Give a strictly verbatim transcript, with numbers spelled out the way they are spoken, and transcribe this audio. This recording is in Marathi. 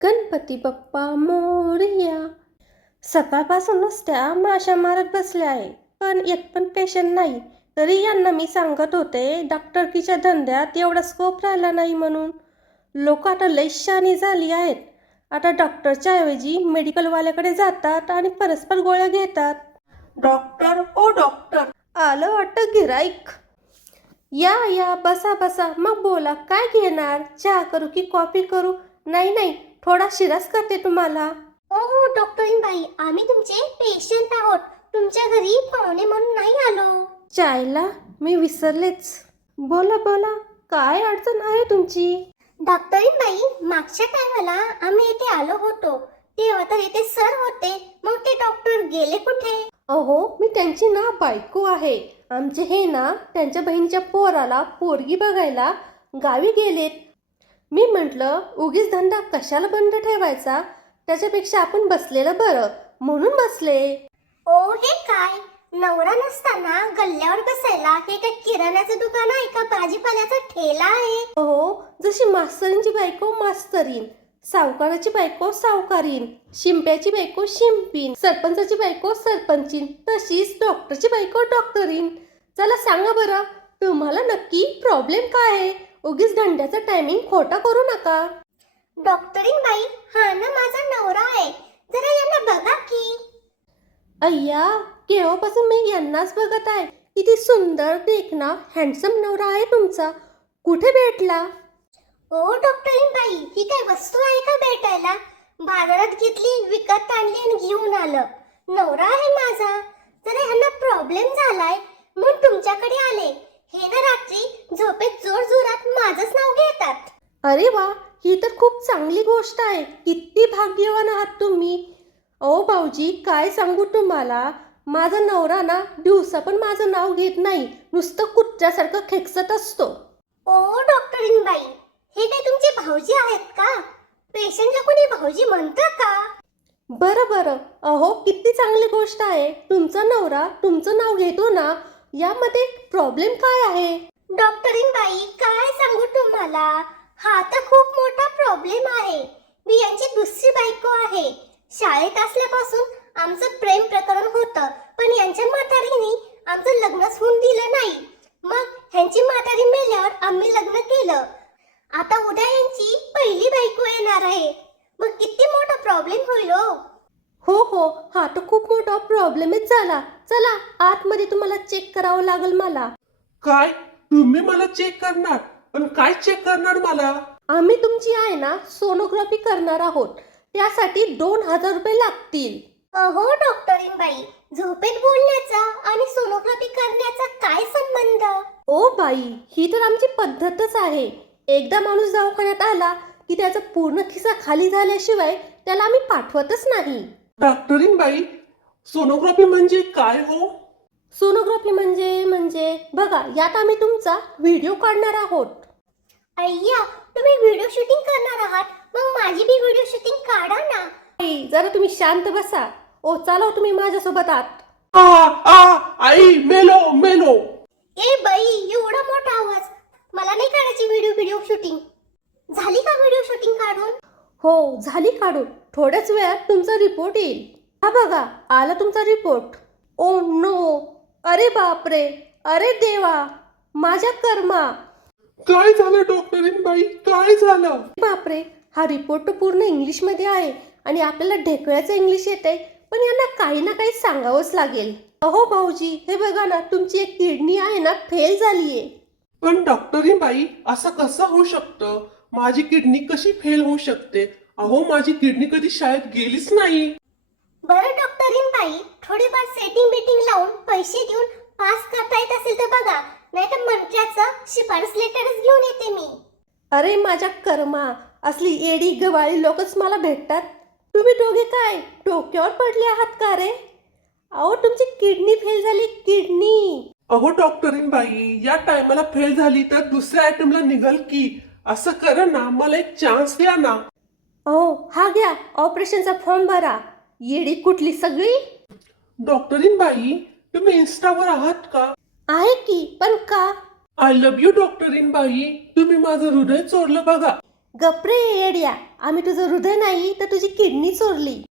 गणपती बाप्पा मोरया. सकाळपासूनच त्या माशा मारत बसल्या आहे, पण एक पण पेशंट नाही. तरी यांना मी सांगत होते डॉक्टरकीच्या धंद्यात एवढा स्कोप राहिला नाही म्हणून. लोक आता लई शहाणी झाली आहेत. आता डॉक्टरच्या ऐवजी मेडिकलवाल्याकडे जातात आणि परस्पर गोळ्या घेतात. डॉक्टर ओ डॉक्टर, आलं वाटतं गिराईक. या या, बसा बसा, मग बोला काय घेणार? चहा करू की कॉफी करू? नाही नाही, थोडा शिराच करते तुम्हाला. हो हो डॉक्टरीनबाई, आम्ही तुमचे पेशंट आहोत. तुमच्या घरी पाहुणे म्हणून नाही आलो. चायला मी विसरलेच. बोला बोला, काय अडचण आहे तुमची? डॉक्टरीनबाई, मागच्या टायमाला आम्ही इथे आलो होतो तेव्हा तर इथे सर होते, मग ते डॉक्टर गेले कुठे? अहो, मी त्यांची ना बायको आहे. आमचे हे ना त्यांच्या बहिणीच्या पोराला पोरगी बघायला गावी गेलेत. मी म्हटलं उगीच धंदा कशाला बंद ठेवायचा, त्याच्यापेक्षा आपण बसलेलं बरं म्हणून बसले. ओ हे काय, नवरा नसताना गल्ल्यावर बसायला हे काय किराण्याचं दुकान आहे का भाजीपाल्याचा ठेला आहे? अहो, जशी मास्तरींची बायको मास्तरीन, सावकाराची बायको सावकारीन, शिंप्याची बायको शिंपीन, सरपंचाची बायको सरपंचीन, तशीच डॉक्टरची बायको डॉक्टरीन. चला सांगा बरं, तुम्हाला नक्की प्रॉब्लेम काय आहे? उगीच धंद्याचा टायमिंग खोटा करू नका. डॉक्टरीनबाई, हा ना माझा नवरा आहे, जरा यांना बघा की. अय्या, केव्हापासून मी यांनाच बघत आहे. किती सुंदर देखना हँडसम नवरा आहे तुमचा. कुठे भेटला? ओ डॉक्टरीनबाई, ही काय वस्तू आहे का भेटायला? बाजारात घेतली, विकत आणली आणि घेऊन आलं. नवरा आहे माझा. जरा ह्यांना प्रॉब्लेम झालाय म्हणून तुमच्याकडे आले. हे ना रात्री झोपेत जोर जोरात माझंच नाव घेतात. अरे वा, ही तर खूप चांगली गोष्ट आहे. किती भाग्यवान आहात तुम्ही. ओ भाऊजी, काय सांगू तुम्हाला, माझा नवरा ना दिवसा पण माझं नाव घेत नाही, नुसतं कुत्र्यासारखं खेकसत असतो. ओ डॉक्टरीनबाई, हे काय तुमचे भाऊजी आहेत का? पेशंटला कोणी भाऊजी म्हणतं का? बरं बरं, अहो किती चांगली गोष्ट आहे. तुमचा नवरा तुमचं नाव घेतो ना, यामध्ये प्रॉब्लेम काय आहे? डॉक्टरीनबाई, काय सांगू तुम्हाला, हा तर खूप मोठा प्रॉब्लेम आहे. मी यांची दुसरी बायको आहे. शाळेत असल्यापासून आमचं प्रेम प्रकरण होतं, पण यांच्या म्हातारीने आमचं लग्नच होऊन दिलं नाही. मग ह्यांची म्हातारी मेल्यावर आम्ही लग्न केलं. आता उद्या यांची पहिली बायको येणार आहे. मग किती मोठा प्रॉब्लेम होईल हो. हो हो, हा तर खूप मोठा प्रॉब्लेमच झाला. चला आतमध्ये, तुम्हाला चेक करावं लागेल मला. काय, तुम्ही मला चेक करणार? पण काय चेक करणार मला? आम्ही तुमची आहे ना सोनोग्राफी करणार आहोत. त्यासाठी दोन हजार रुपये लागतील. अहो डॉक्टरीनबाई, झोपेत बोलण्याचा आणि सोनोग्राफी करण्याचा काय संबंध? ओ बाई, ही तर आमची पद्धतच आहे. एकदा माणूस दवाखान्यात आला की त्याचा पूर्ण खिसा खाली झाल्याशिवाय त्याला आम्ही पाठवतच नाही. डॉक्टरीनबाई, सोनोग्राफी म्हणजे काय हो? सोनोग्राफी म्हणजे म्हणजे बघा, यात आम्ही तुमचा व्हिडिओ काढणार आहोत. अय्या, तुम्ही व्हिडिओ शूटिंग करणार आहात, मग माझी बी व्हिडिओ शूटिंग काढा ना. आई, जरा तुम्ही शांत बसा. ओ चला, तुम्ही माझ्यासोबत आत. आ आ आई, मेलो मेलो. ए बाई, एवढा मोठा आवाज, मला नाही करायची व्हिडिओ व्हिडिओ शूटिंग. झाली का व्हिडिओ शूटिंग काढून? हो, झाली काढून. थोड्याच वेळात तुमचा रिपोर्ट येईल. हा बघा, आला तुमचा रिपोर्ट. ओ नो, अरे बापरे, अरे देवा, माझ्या कर्मा. काय झालं डॉक्टरीनबाई, काय झालं? बापरे, हा रिपोर्ट तर पूर्ण इंग्लिशमध्ये आहे आणि आपल्याला ढेकळ्याचं इंग्लिश येतंय, पण यांना काही ना काही सांगावंच लागेल. अहो भाऊजी, हे बघा ना, तुमची एक किडनी आहे ना फेल झालीये. पण डॉक्टरीनबाई, असं कसं होऊ शकतं? माझी किडनी कशी फेल होऊ शकते? अहो, माझी किडनी कधी शाळेत गेलीच नाही. बरं डॉक्टरीनबाई, थोडीफार सेटिंग बिटिंग लावून पैसे देऊन पास करता येत असेल तर बघा, नाहीतर मंत्र्याचं शिफारस लेटरच घेऊन येते मी. अरे माझ्या कर्मा, असली एडी गवाळी लोकच मला भेटतात. तुम्ही दोघे काय डोक्यावर पडले आहात का रे? अहो, तुमची किडनी फेल झाली, किडनी. अहो डॉक्टरीनबाई, या टायमाला फेल झाली तर दुसऱ्या आयटमला निघल की. असं करा ना, मला एक चान्स द्या ना. अहो, हा घ्या, ऑपरेशनचा फॉर्म भरा. येडी कुठली सगळी. डॉक्टरीनबाई, तुम्ही इन्स्टावर आहात का? आहे की, पण का? आय लव्ह यू डॉक्टरीनबाई, तुम्ही माझं हृदय चोरलं बघा. गपरे येड्या, आम्ही तुझं हृदय नाही तर तुझी किडनी चोरली.